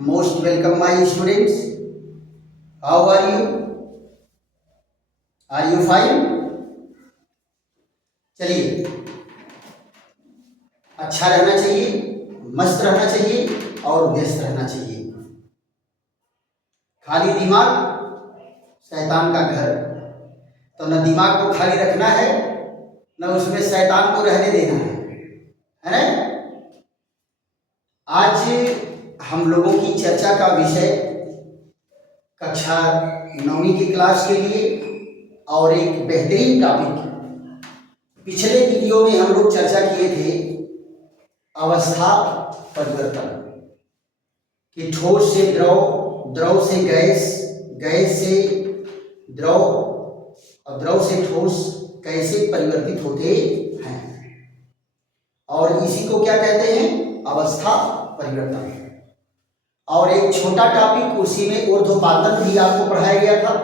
Most welcome my students. How are you? Are you fine? चलिए, अच्छा रहना चाहिए, मस्त रहना चाहिए और व्यस्त रहना चाहिए। खाली दिमाग शैतान का घर, तो न दिमाग को खाली रखना है न उसमें शैतान को रहने देना है ना। आज हम लोगों की चर्चा का विषय कक्षा 9वीं की क्लास के लिए और एक बेहतरीन टॉपिक। पिछले वीडियो में हम लोग चर्चा किए थे अवस्था परिवर्तन कि ठोस से द्रव, द्रव से गैस, गैस से द्रव और द्रव से ठोस कैसे परिवर्तित होते हैं, और इसी को क्या कहते हैं, अवस्था परिवर्तन। और एक छोटा टॉपिक उसी में ऊर्ध्वपातन भी आपको पढ़ाया गया था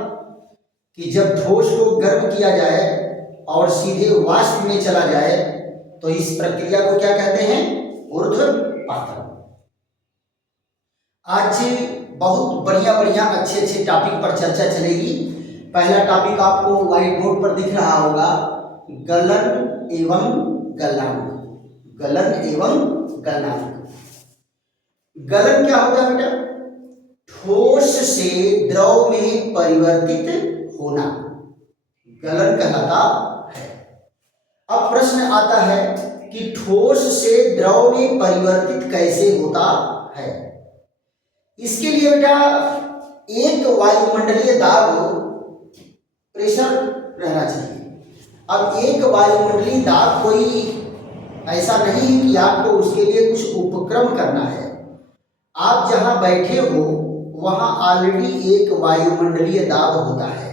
कि जब ठोस को गर्म किया जाए और सीधे वाष्प में चला जाए तो इस प्रक्रिया को क्या कहते हैं, ऊर्ध्वपातन। आज बहुत बढ़िया बढ़िया अच्छे अच्छे टॉपिक पर चर्चा चलेगी। पहला टॉपिक आपको व्हाइट बोर्ड पर दिख रहा होगा, गलन एवं गलनांक। गलन एवं गलनांक। गलन क्या होता है बेटा? ठोस से द्रव में परिवर्तित होना गलन कहलाता है। अब प्रश्न आता है कि ठोस से द्रव में परिवर्तित कैसे होता है। इसके लिए बेटा एक वायुमंडलीय दाब, प्रेशर रहना चाहिए। अब एक वायुमंडलीय दाब कोई ऐसा नहीं है कि आपको उसके लिए कुछ उपक्रम करना है। आप जहां बैठे हो वहां ऑलरेडी एक वायुमंडलीय दाब होता है।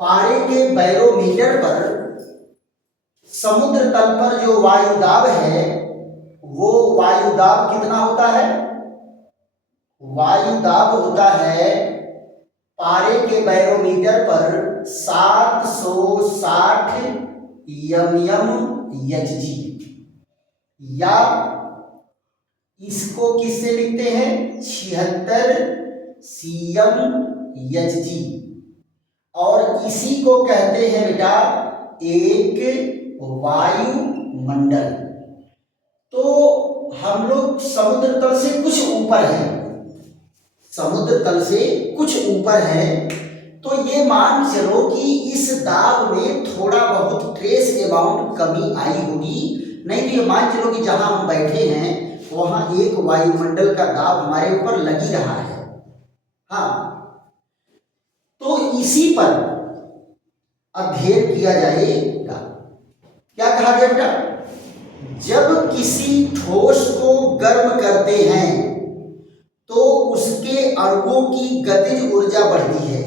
पारे के बैरोमीटर पर समुद्र तल पर जो वायु दाब है वो वायु दाब कितना होता है? वायु दाब होता है पारे के बैरोमीटर पर 760 mmHg, या इसको किससे लिखते हैं, 76 cmHg, और इसी को कहते हैं बेटा एक वायुमंडल। तो हम लोग समुद्र तल से कुछ ऊपर हैं, समुद्र तल से कुछ ऊपर है, तो ये मान चलो कि इस दाब में थोड़ा बहुत ट्रेस अमाउंट कमी आई होगी। नहीं तो ये मान चलो कि जहां हम बैठे हैं वहां एक वायुमंडल का दाब हमारे ऊपर लग ही रहा है। हाँ, तो इसी पर अध्ययन किया जाएगा। क्या कहा गया बेटा? जब किसी ठोस को गर्म करते हैं तो उसके अणुओं की गतिज ऊर्जा बढ़ती है।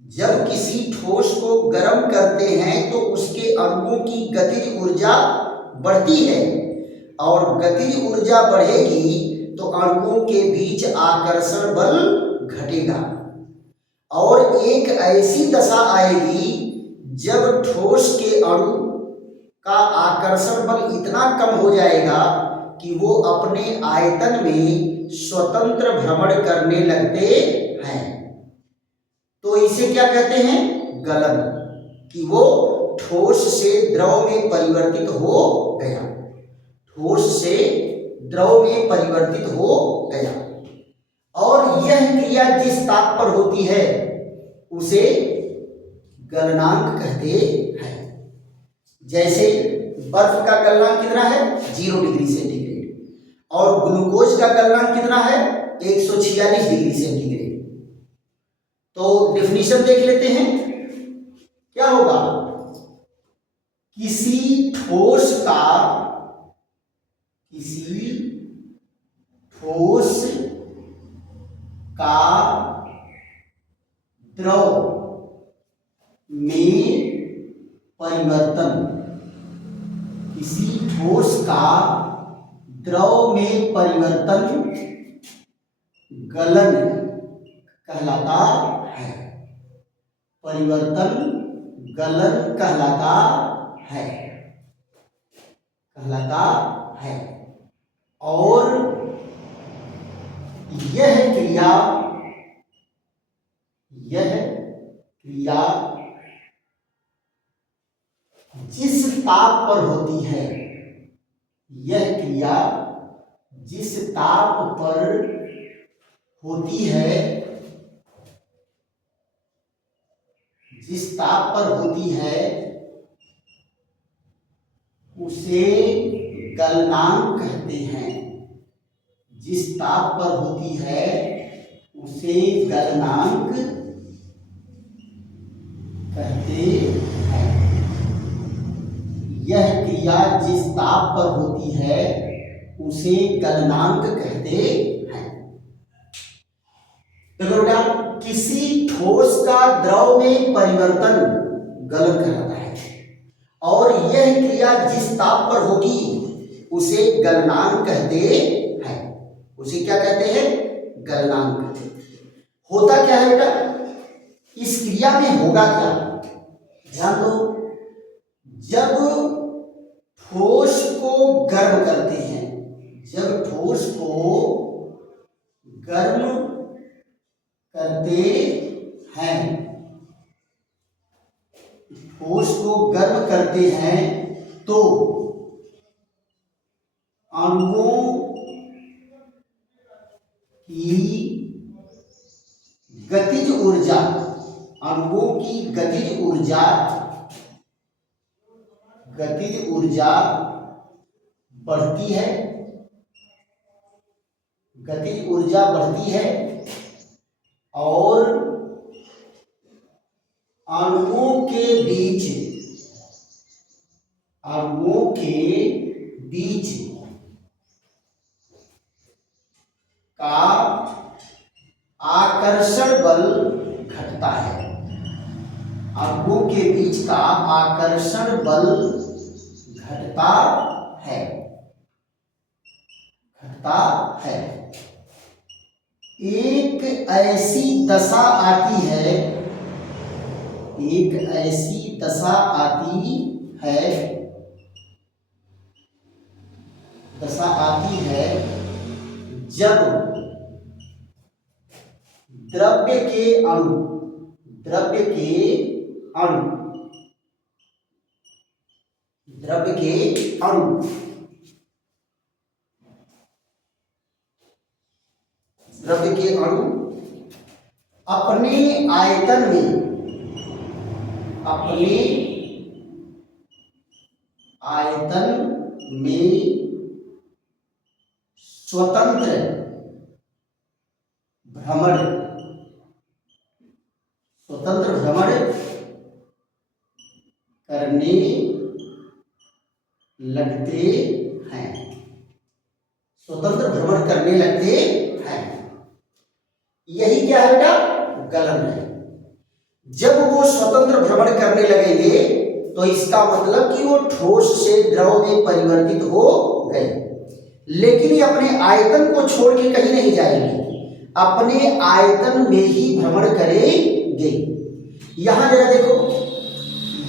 जब किसी ठोस को गर्म करते हैं तो उसके अणुओं की गतिज ऊर्जा बढ़ती है, और गतिज ऊर्जा बढ़ेगी तो अणुओं के बीच आकर्षण बल घटेगा, और एक ऐसी दशा आएगी जब ठोस के अणु का आकर्षण बल इतना कम हो जाएगा कि वो अपने आयतन में स्वतंत्र भ्रमण करने लगते हैं। तो इसे क्या कहते हैं, गलन, कि वो ठोस से द्रव में परिवर्तित हो गया, ठोस से द्रव में परिवर्तित हो गया। और यह क्रिया जिस ताप पर होती है उसे गलनांक कहते हैं। जैसे बर्फ का गलनांक कितना है, 0 डिग्री सेंटीग्रेड, और ग्लूकोज का गलनांक कितना है, 146 डिग्री सेंटीग्रेड। तो डेफिनेशन देख लेते हैं, क्या होगा, किसी ठोस का द्रव में परिवर्तन, किसी ठोस का द्रव में परिवर्तन गलन कहलाता है। परिवर्तन गलन कहलाता है। और यह क्रिया जिस ताप पर होती है, यह क्रिया जिस ताप पर होती है, जिस ताप पर होती है उसे गलनांक कहते हैं। जिस ताप पर होती है उसे गलनांक कहते हैं। यह क्रिया जिस ताप पर होती है उसे गलनांक कहते हैं। देखो बेटा, किसी ठोस का द्रव में परिवर्तन गलन कहलाता है और यह क्रिया जिस ताप पर होगी उसे गलनांक कहते हैं। उसे क्या कहते हैं? गलनांक। होता क्या है बेटा, इस क्रिया में होगा क्या? ध्यान दो, जब ठोस को गर्म करते हैं, जब ठोस को गर्म करते हैं, ठोस को गर्म करते हैं तो अणुओं की गतिज ऊर्जा, अणुओं की गतिज ऊर्जा बढ़ती है, गतिज ऊर्जा बढ़ती है और अणुओं के बीच का आकर्षण बल घटता है। अणुओं के बीच का आकर्षण बल घटता है। एक ऐसी दशा आती है, जब द्रव्य के अणु अपने आयतन में स्वतंत्र भ्रमण करने लगते हैं। यही क्या है बेटा? गलन है। जब वो स्वतंत्र भ्रमण करने लगेंगे तो इसका मतलब कि वो ठोस से द्रव में परिवर्तित हो गए, लेकिन ये अपने आयतन को छोड़ के कहीं नहीं जाएंगे, अपने आयतन में ही भ्रमण करेंगे। यहां जरा देखो,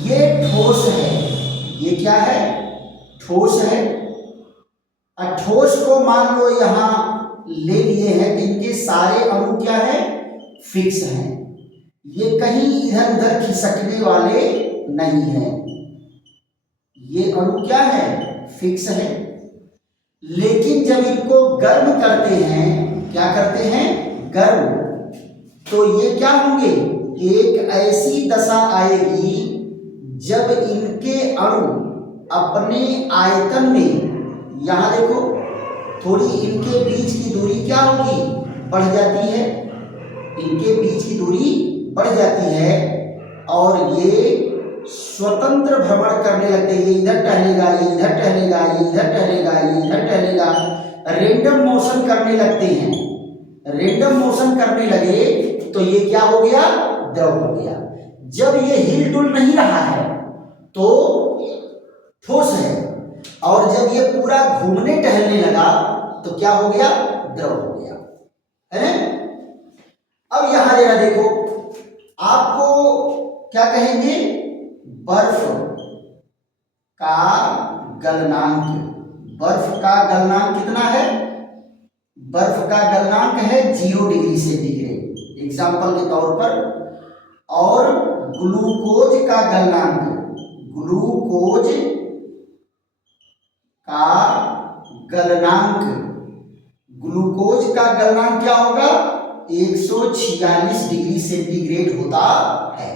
ये ठोस है, ये क्या है? ठोस है। ठोस को मान लो यहां ले लिए हैं, इनके सारे अणु क्या है? फिक्स हैं, ये कहीं इधर उधर खिसकने वाले नहीं हैं। ये अणु क्या है? फिक्स है। लेकिन जब इनको गर्म करते हैं, क्या करते हैं? गर्म, तो ये क्या होंगे? एक ऐसी दशा आएगी जब इनके अणु अपने आयतन में, यहां देखो थोड़ी इनके बीच की दूरी क्या होगी? बढ़ जाती है। इनके बीच की दूरी बढ़ जाती है और ये स्वतंत्र भ्रमण करने लगते हैं। ये इधर टहलेगा, ये इधर टहलेगा, ये इधर टहलेगा, ये इधर टहलेगा, रेंडम मोशन करने लगते हैं। रेंडम मोशन करने लगे तो ये क्या हो गया? द्रव हो गया। जब ये हिल डुल नहीं रहा है तो ठोस है, और जब ये पूरा घूमने टहलने लगा तो क्या हो गया? द्रव हो गया, है ना? अब यहां जरा देखो, आपको क्या कहेंगे? बर्फ का गलनांक। बर्फ का गलनांक कितना है? बर्फ का गलनांक है 0 डिग्री सेंटीग्रेड एग्जाम्पल के तौर पर, और ग्लूकोज का गलनांक, ग्लूकोज का गलनांक, ग्लूकोज का गलनांक क्या होगा, 146 डिग्री सेंटीग्रेड होता है।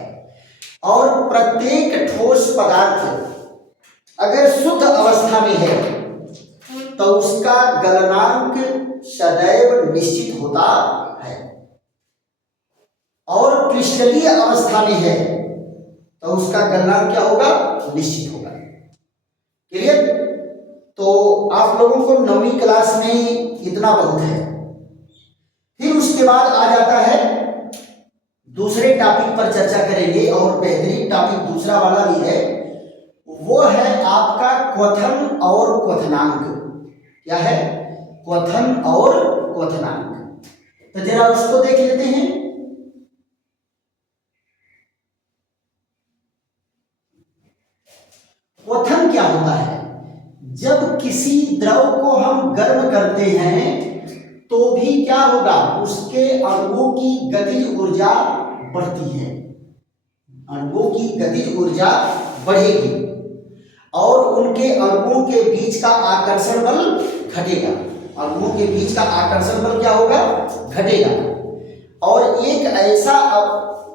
और प्रत्येक ठोस पदार्थ अगर शुद्ध अवस्था में है तो उसका गलनांक सदैव निश्चित होता है, और क्रिस्टलीय अवस्था में है तो उसका गलनांक क्या होगा, निश्चित होगा। क्लियर? तो आप लोगों को 9वीं क्लास में इतना बहुत है। फिर उसके बाद आ जाता है दूसरे टॉपिक पर चर्चा करेंगे, और बेहतरीन टॉपिक दूसरा वाला भी है, वो है आपका क्वथन और क्वथनांक। क्या है? क्वथन और क्वथनांक। तो जरा उसको देख लेते हैं। क्वथन क्या होता है? जब किसी द्रव को हम गर्म करते हैं तो भी क्या होगा, उसके अणुओं की गतिज ऊर्जा बढ़ती है, अणुओं की गतिज ऊर्जा बढ़ेगी, और उनके अणुओं के बीच का आकर्षण बल घटेगा। अणुओं के बीच का आकर्षण बल क्या होगा, घटेगा। और एक ऐसा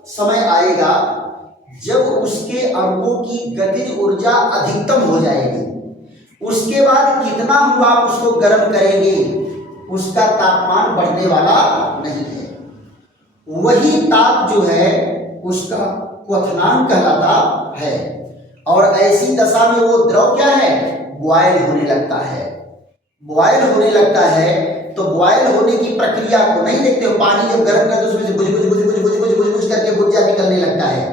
समय आएगा जब उसके अणुओं की गतिज ऊर्जा अधिकतम हो जाएगी। उसके बाद कितना हुआ आप उसको गर्म करेंगे, उसका तापमान बढ़ने वाला नहीं है। वही ताप जो है उसका क्वथनांक कहलाता है। और ऐसी दशा में वो द्रव क्या है, बॉयल होने लगता है। बॉयल होने लगता है तो बॉयल होने की प्रक्रिया को नहीं देखते हो, पानी जब गर्म करते उसमें से बुझ बुझ बुझ बुझ बुझ बुझ बुझ बुझ करके गुज्जा निकलने लगता है,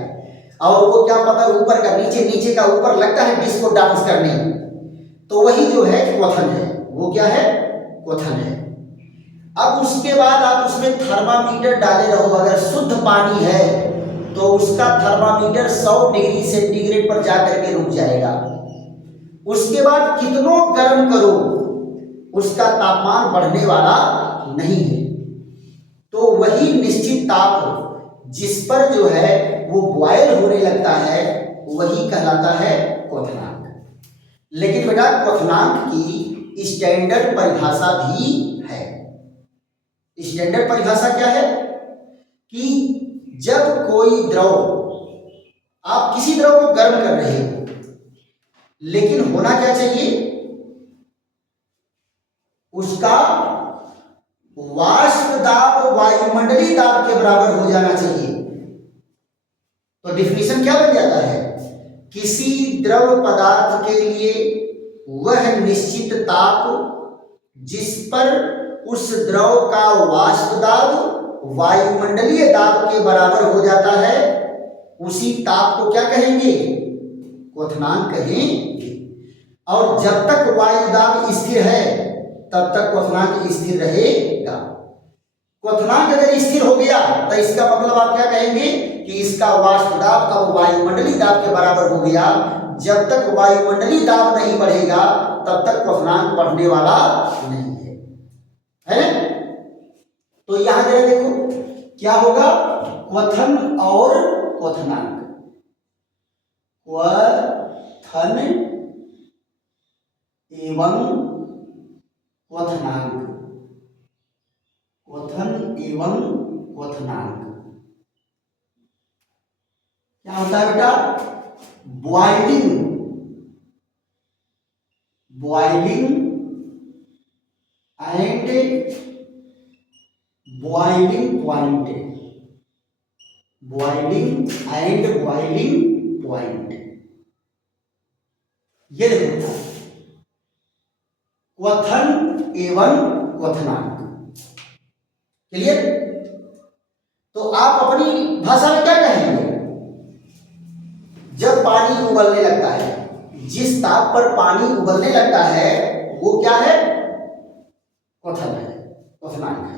और वो क्या पता है ऊपर का नीचे, नीचे का ऊपर लगता है डिस्को डांस करने। तो वही जो है क्वथन है। वो क्या है, क्वथन है। अब उसके बाद आप उसमें थर्मामीटर डाले रहो, अगर शुद्ध पानी है तो उसका थर्मामीटर 100 डिग्री सेंटीग्रेड पर जाकर के रुक जाएगा। उसके बाद कितनों गर्म करो उसका तापमान बढ़ने वाला नहीं है। तो वही निश्चित ताप जिस पर जो है वो बॉयल होने लगता है वही कहलाता है क्वथनांक। लेकिन बेटा क्वथनांक की स्टैंडर्ड परिभाषा भी है। स्टैंडर्ड परिभाषा क्या है कि जब कोई द्रव, आप किसी द्रव को गर्म कर रहे हो, लेकिन होना क्या चाहिए, उसका वाष्प दाब वायुमंडलीय दाब के बराबर हो जाना चाहिए। तो डिफिनीशन क्या बन जाता है, किसी द्रव पदार्थ के लिए वह निश्चित ताप जिस पर उस द्रव का वाष्प दाब वायुमंडलीय दाब के बराबर हो जाता है, उसी ताप को क्या कहेंगे, क्वथनांक कहेंगे। और जब तक वायु दाब स्थिर है तब तक क्वथनांक स्थिर रहेगा। क्वथनांक अगर स्थिर हो गया तो इसका मतलब आप क्या कहेंगे कि इसका वाष्प दाब अब वायुमंडलीय दाब के बराबर हो गया। जब तक वायुमंडलीय दाब नहीं बढ़ेगा तब तक क्वथनांक बढ़ने वाला नहीं है। तो यहां जरा देखो क्या होगा, क्वथन और क्वथनांक। क्वथन एवं क्वथनांक, क्वथन एवं क्वथनांक क्या होता है बेटा, boiling, boiling and boiling point, boiling and boiling point. ये देखो क्वथन एवं क्वथनांक। क्लियर? तो आप अपनी भाषा में क्या कहेंगे, जब पानी उबलने लगता है, जिस ताप पर पानी उबलने लगता है वो क्या है, क्वथन है, क्वथनांक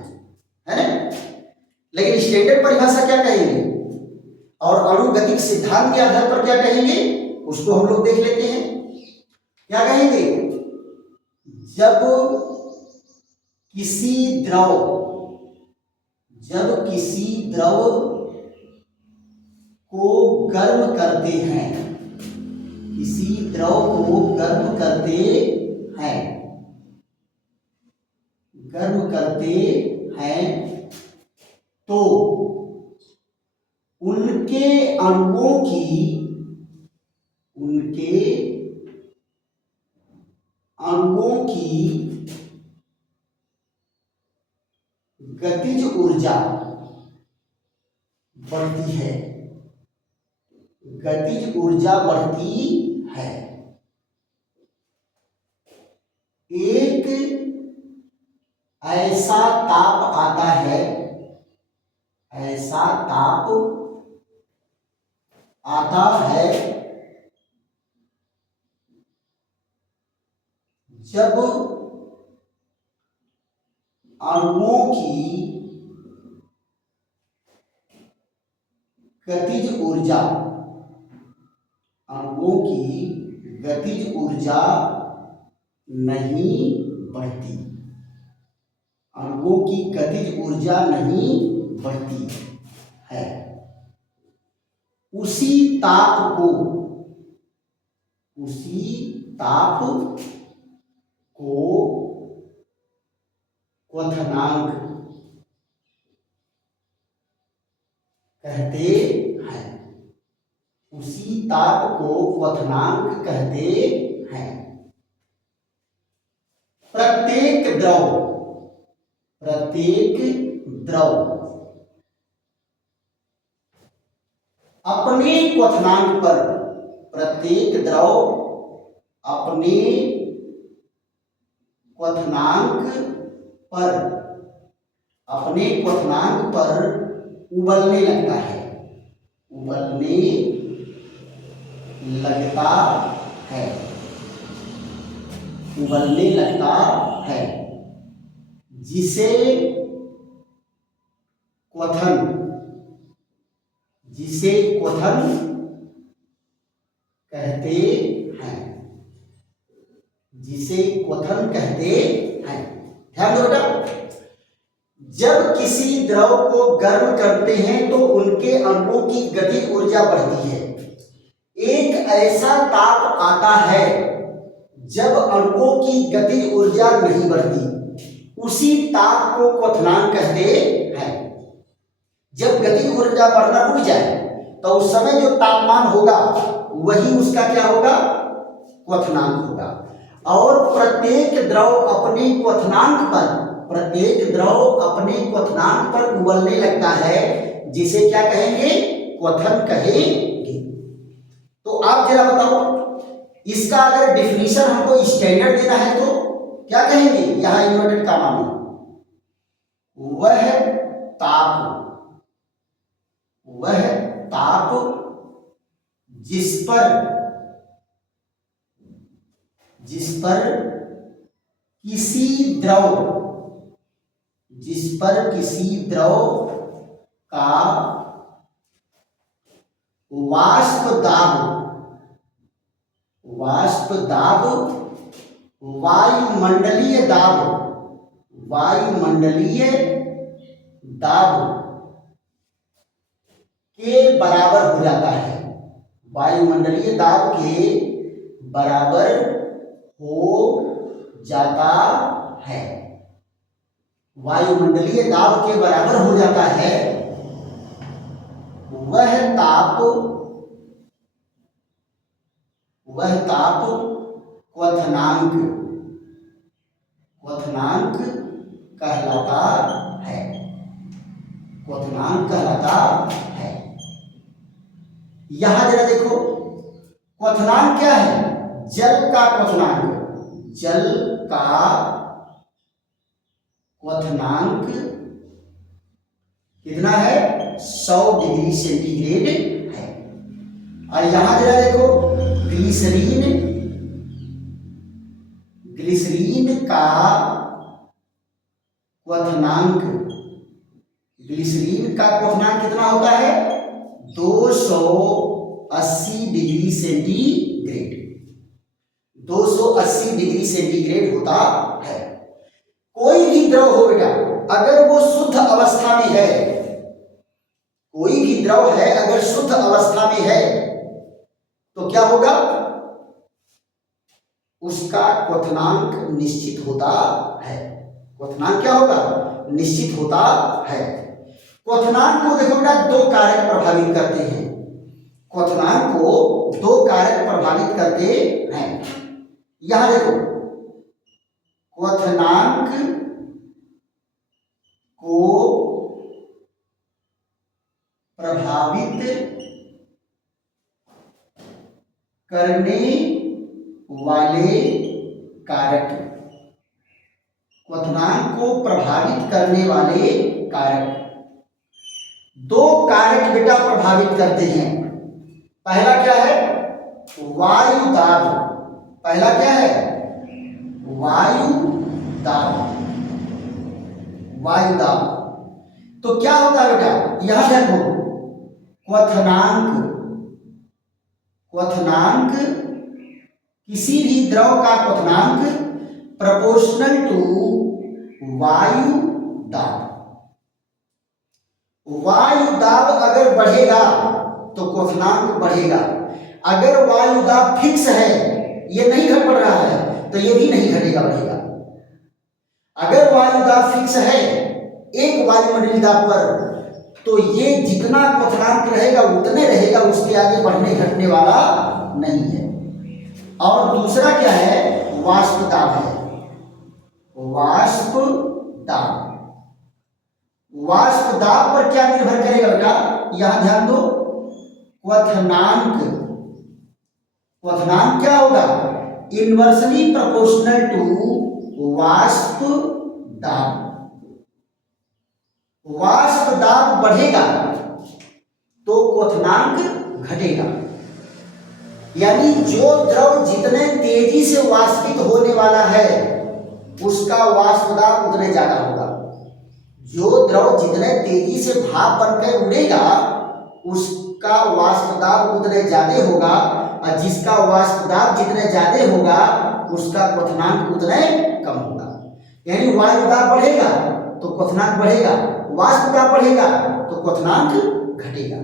है ना। लेकिन स्टैंडर्ड परिभाषा क्या कहेंगे और अणुगतिक सिद्धांत के आधार पर क्या कहेंगे उसको हम लोग देख लेते हैं। क्या कहेंगे, जब किसी द्रव, जब किसी द्रव को गर्म करते हैं, किसी द्रव को गर्म करते हैं, गर्म करते हैं, तो उनके अणुओं की, उनके अणुओं की गतिज ऊर्जा बढ़ती है, गतिज ऊर्जा बढ़ती है। एक ऐसा ताप आता है, ऐसा ताप आता है जब अणुओं की गतिज ऊर्जा, अणुओं की गतिज ऊर्जा नहीं बढ़ती, अणुओं की गतिज ऊर्जा नहीं बढ़ती है। उसी ताप को, उसी ताप को क्वथनांक कहते हैं, उसी ताप को क्वथनांक कहते हैं। प्रत्येक द्रव, प्रत्येक द्रव अपने क्वथनांक पर, प्रत्येक द्रव अपने क्वथनांक पर, अपने क्वथनांक पर उबलने लगता है, उबलने लगता है, उबलने लगता है, जिसे क्वथन, जिसे क्वथन कहते हैं, जिसे क्वथन कहते हैं। ध्यान दो बेटा, जब किसी द्रव को गर्म करते हैं तो उनके अणुओं की गतिज ऊर्जा बढ़ती है। एक ऐसा ताप आता है जब अणुओं की गतिज ऊर्जा नहीं बढ़ती, उसी ताप को क्वथनांक कहते हैं। जब गतिज ऊर्जा बढ़ना रुक जाए तो उस समय जो तापमान होगा वही उसका क्या होगा, क्वथनांक होगा। और प्रत्येक द्रव अपने क्वथनांक पर, प्रत्येक द्रव अपने क्वथनांक पर उबलने लगता है, जिसे क्या कहेंगे, क्वथन कहेंगे। तो आप जरा बताओ, इसका अगर डिफिनीशन हमको स्टैंडर्ड देना है तो क्या कहेंगे, यहां इन्वर्टेड कामा में, वह ताप, वह ताप जिस पर, जिस पर किसी द्रव, जिस पर किसी द्रव का वाष्प दाब, वाष्प दाब वायुमंडलीय दाब, वायुमंडलीय दाब के बराबर हो जाता है, वायुमंडलीय दाब के बराबर हो जाता है, वायुमंडलीय दाब के बराबर हो जाता है, वह ताप, वह ताप क्वथनांक, क्वथनांक कहलाता है, क्वथनांक कहलाता है। यहां जरा देखो, क्वथनांक क्या है, जल का क्वथनांक, जल का क्वथनांक कितना है, 100 डिग्री सेंटीग्रेड है। और यहां जरा देखो, ग्लिसरीन, ग्लिसरीन का क्वथनांक, ग्लिसरीन का क्वथनांक कितना होता है, 280 डिग्री सेंटीग्रेड, 280 डिग्री सेंटीग्रेड होता है। कोई भी द्रव हो बेटा, अगर वो शुद्ध अवस्था में है, कोई भी द्रव है अगर शुद्ध अवस्था में है तो क्या होगा, उसका क्वथनांक निश्चित होता है। क्वथनांक क्या होगा, निश्चित होता है। क्वथनांक को देखो बेटा दो कारक प्रभावित करते हैं, क्वथनांक को दो कारक प्रभावित करते हैं। यहां देखो, क्वथनांक को प्रभावित करने वाले कारक, क्वथनांक को प्रभावित करने वाले कारक, दो कारक बेटा प्रभावित करते हैं। पहला क्या है, वायु दाब। पहला क्या है, वायु दाब। वायु दाब तो क्या होता है बेटा, यहां देखो, क्वथनांक, क्वथनांक किसी भी द्रव का क्वथनांक प्रोपोर्शनल टू वायु दाब। वायु दाब अगर बढ़ेगा तो क्वथनांक बढ़ेगा। अगर वायु दाब फिक्स है, ये नहीं घट बढ़ रहा है, तो ये भी नहीं घटेगा बढ़ेगा। अगर वायु दाब फिक्स है एक वायुमंडलीय दाब पर, तो ये जितना क्वथनांक रहेगा उतने रहेगा, उसके आगे बढ़ने घटने वाला नहीं है। और दूसरा क्या है, वाष्प दाब है। वाष्प दाब, वाष्प दाब पर क्या निर्भर करेगा बेटा, यहां ध्यान दो, क्वथनांक, क्वथनांक क्या होगा, इनवर्सली प्रोपोर्शनल टू वाष्प दाब। वाष्प दाब बढ़ेगा तो क्वथनांक घटेगा, यानी जो द्रव जितने तेजी से वाष्पित होने वाला है उसका वाष्प दाब उतने ज्यादा होगा। जो द्रव जितने तेजी से भाप बनकर उड़ेगा उसका वाष्प दाब उतने ज्यादा होगा, और जिसका वाष्प दाब जितने ज्यादा होगा उसका क्वथनांक उतने कम होगा। यानी वायु दाब बढ़ेगा तो क्वथनांक बढ़ेगा, वाष्प दाब बढ़ेगा तो क्वथनांक घटेगा।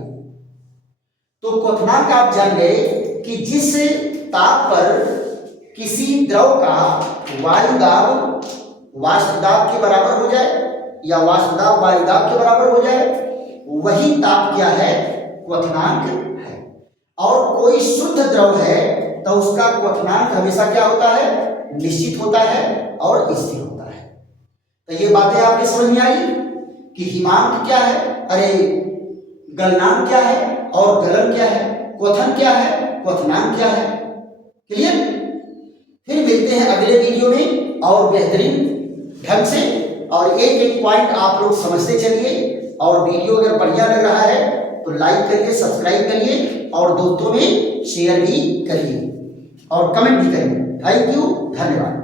तो क्वथनांक आप जान गए कि जिस ताप पर किसी द्रव का वायु दाब वाष्प दाब के बराबर हो जाए या वाष्प दाब वायु दाब के बराबर हो जाए, वही ताप क्या है, क्वथनांक है। और कोई शुद्ध द्रव है तो उसका क्वथनांक हमेशा क्या होता है, निश्चित होता है और स्थिर होता है। तो ये बातें आपके समझ में आई कि हिमांक क्या है, अरे गलनांक क्या है और गलन क्या है, क्वथन क्या है, क्वथनांक क्या है। क्लियर? फिर मिलते हैं अगले वीडियो में और बेहतरीन ढंग से, और एक एक पॉइंट आप लोग समझते चलिए। और वीडियो अगर बढ़िया लग रहा है तो लाइक करिए, सब्सक्राइब करिए और दोस्तों में शेयर भी करिए और कमेंट भी करिए। थैंक यू, धन्यवाद।